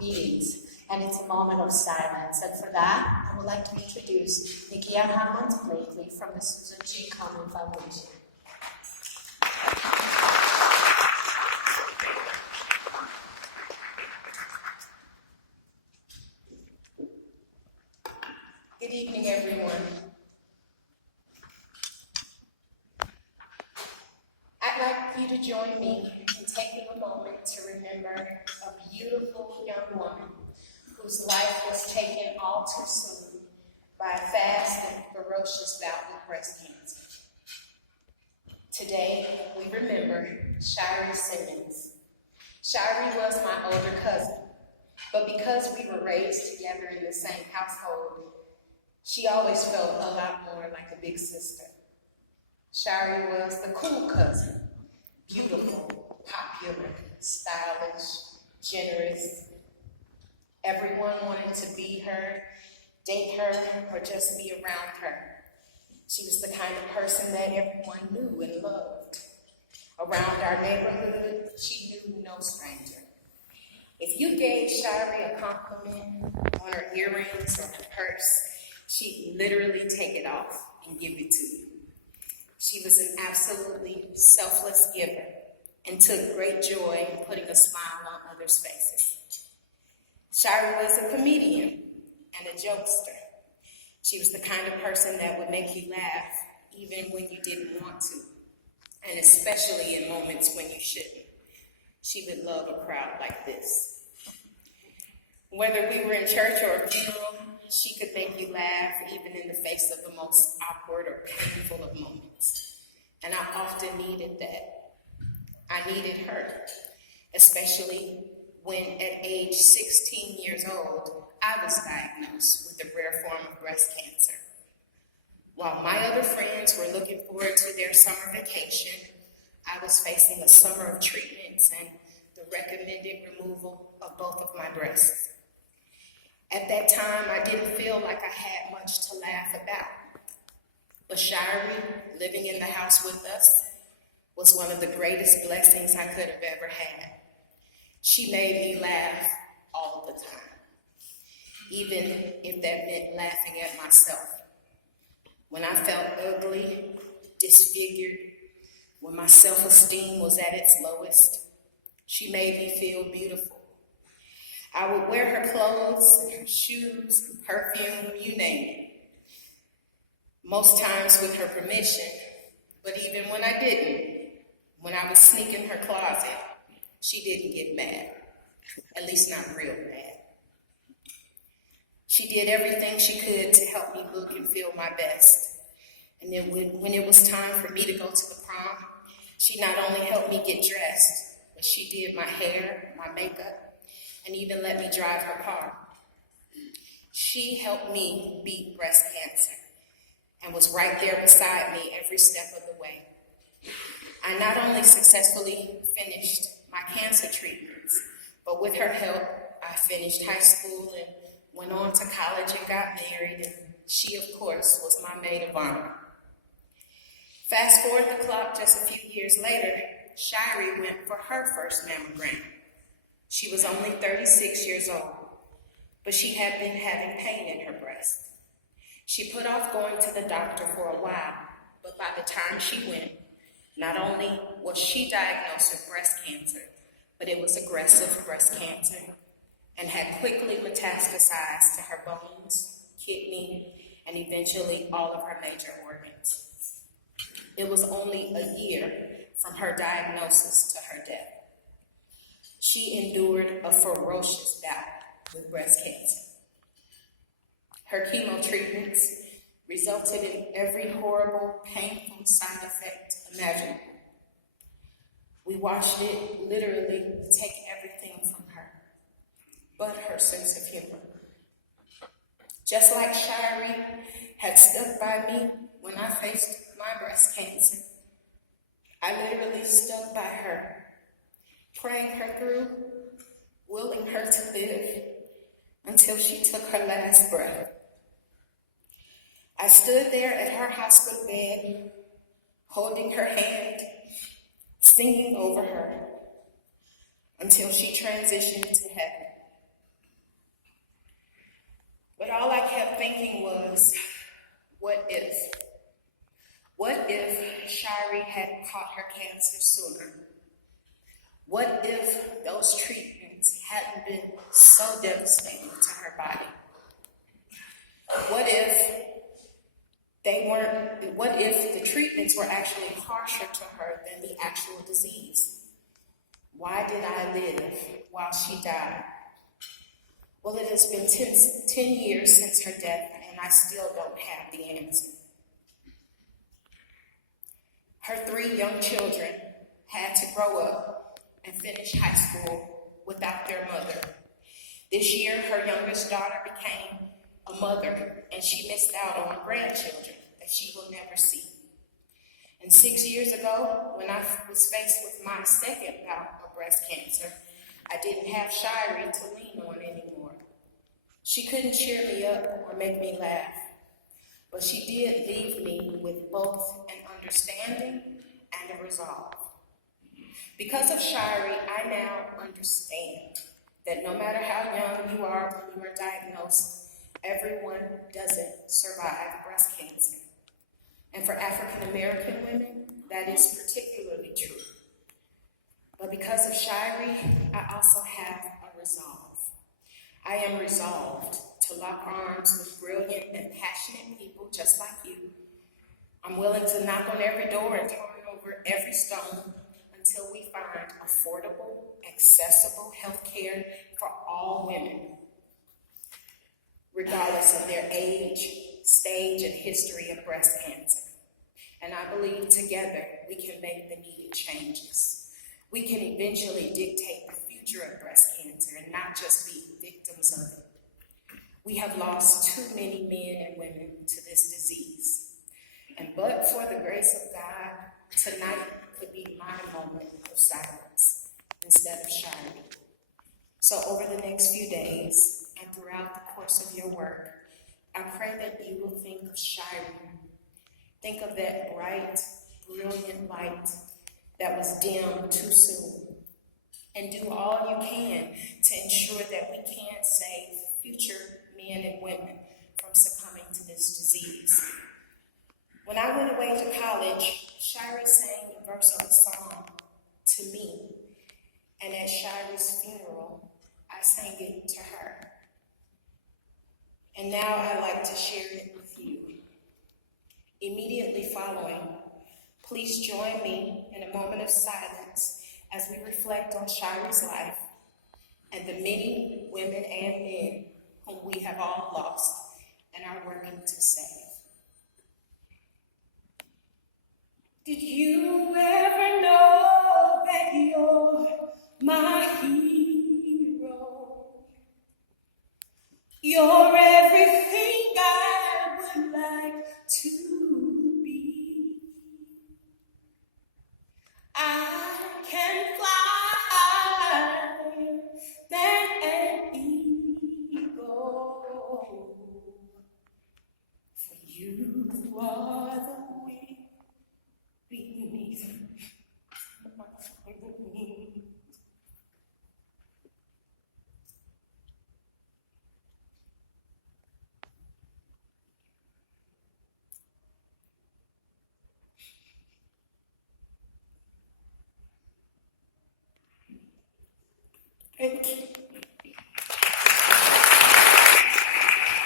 meetings, and it's a moment of silence. And for that, I would like to introduce Nikia Hammonds-Blakely from the Susan G. Komen Foundation. Good evening, everyone. I'd like you to join me in taking a moment to remember a beautiful young woman whose life was taken all too soon by a fast and ferocious bout with breast cancer. Today, we remember Shyree Simmons. Shyree was my older cousin, but because we were raised together in the same household, she always felt a lot more like a big sister. Shyree was the cool cousin, beautiful, popular, stylish, generous. Everyone wanted to be her, date her, or just be around her. She was the kind of person that everyone knew and loved. Around our neighborhood, she knew no stranger. If you gave Shyree a compliment on her earrings or her purse, she'd literally take it off and give it to you. She was an absolutely selfless giver and took great joy in putting a smile on others' faces. Shyree was a comedian and a jokester. She was the kind of person that would make you laugh even when you didn't want to, and especially in moments when you shouldn't. She would love a crowd like this. Whether we were in church or a funeral, she could make you laugh even in the face of the most awkward or painful of moments. And I often needed that. I needed her, especially when at age 16 years old, I was diagnosed with a rare form of breast cancer. While my other friends were looking forward to their summer vacation, I was facing a summer of treatments and the recommended removal of both of my breasts. At that time, I didn't feel like I had much to laugh about. But Shyree, living in the house with us, was one of the greatest blessings I could have ever had. She made me laugh all the time, even if that meant laughing at myself. When I felt ugly, disfigured, when my self-esteem was at its lowest, she made me feel beautiful. I would wear her clothes and her shoes and perfume, you name it. Most times with her permission, but even when I didn't, when I would sneak in her closet, she didn't get mad, at least not real mad. She did everything she could to help me look and feel my best. And then when it was time for me to go to the prom, she not only helped me get dressed, but she did my hair, my makeup, and even let me drive her car. She helped me beat breast cancer and was right there beside me every step of the way. I not only successfully finished my cancer treatments, but with her help, I finished high school and went on to college and got married, and she, of course, was my maid of honor. Fast forward the clock just a few years later, Shyree went for her first mammogram. She was only 36 years old, but she had been having pain in her breast. She put off going to the doctor for a while, but by the time she went, not only was she diagnosed with breast cancer, but it was aggressive breast cancer and had quickly metastasized to her bones, kidney, and eventually all of her major organs. It was only a year from her diagnosis to her death. She endured a ferocious bout with breast cancer. Her chemo treatments resulted in every horrible, painful side effect imaginable. We watched it literally take everything from her, but her sense of humor. Just like Shyree had stuck by me when I faced my breast cancer, I literally stuck by her, praying her through, willing her to live until she took her last breath. I stood there at her hospital bed, holding her hand, singing over her. until she transitioned to heaven. But all I kept thinking was, what if? What if Shyree had caught her cancer sooner? What if those treatments hadn't been so devastating to her body? What if the treatments were actually harsher to her than the actual disease? Why did I live while she died? Well, it has been 10 years since her death, and I still don't have the answer. Her 3 young children had to grow up and finish high school without their mother. This year, her youngest daughter became a mother, and she missed out on grandchildren that she will never see. And 6 years ago, when I was faced with my second bout of breast cancer, I didn't have Shyree to lean on anymore. She couldn't cheer me up or make me laugh, but she did leave me with both an understanding and a resolve. Because of Shyree, I now understand that no matter how young you are when you are diagnosed, everyone doesn't survive breast cancer. And for African American women, that is particularly true. But because of Shyree, I also have a resolve. I am resolved to lock arms with brilliant and passionate people just like you. I'm willing to knock on every door and turn over every stone until we find affordable, accessible health care for all women, regardless of their age, stage, and history of breast cancer. And I believe together we can make the needed changes. We can eventually dictate the future of breast cancer and not just be victims of it. We have lost too many men and women to this disease. And but for the grace of God, tonight could be my moment of silence instead of Shyree. So over the next few days and throughout the course of your work, I pray that you will think of Shyree. Think of that bright, brilliant light that was dimmed too soon. And do all you can to ensure that we can save future men and women from succumbing to this disease. When I went away to college, Shyree sang a verse of a song to me. And at Shyree's funeral, I sang it to her. And now I'd like to share it with you. Immediately following, please join me in a moment of silence as we reflect on Shyree's life and the many women and men whom we have all lost and are working to save. Did you ever know that you're my hero? You're everything I would like to be. I can fly higher than an eagle. For you are the wind beneath my wings. Thank you.